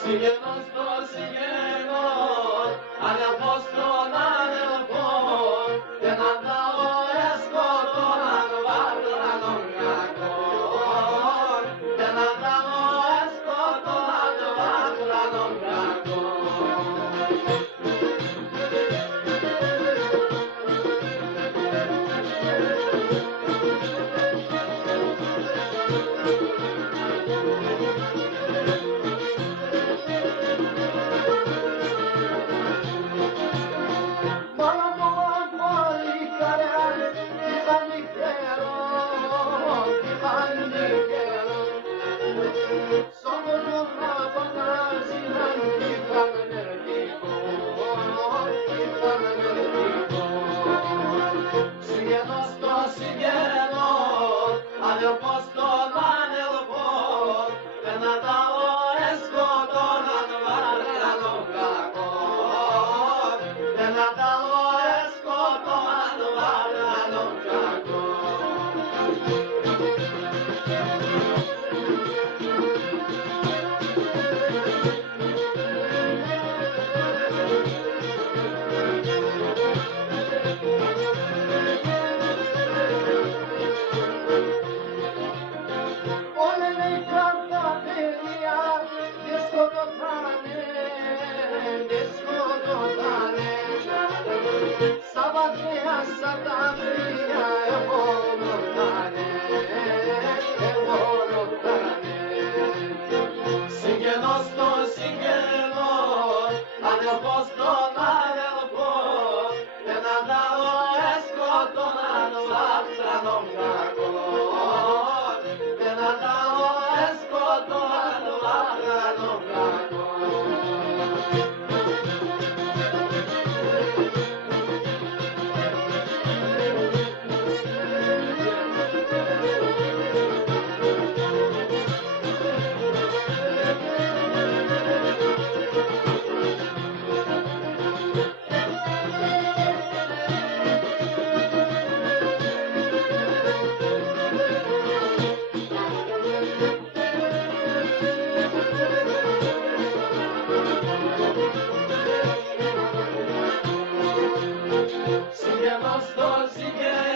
Συγγενός το συγγενός, αδελφός τον αδελφό, και να ταώ εσκοτώναν βάρδρανον κακόν, και να ταώ εσκοτώναν βάρδρανον κακόν. Συγγενός το συγγενός, αδελφός τον αδελφόν, και να ταώ εσκοτώναν βάρδρανον κακόν, και να ταώ εσκοτώναν βάρδρανον κακόν. Συγγενός το συγγενός, αδελφός τον αδελφόν, και να ταώ εσκοτώναν βάρδρανον κακόν, και να ταώ εσκοτώναν βάρδρανον κακόν. Συγγενός το συγγενός,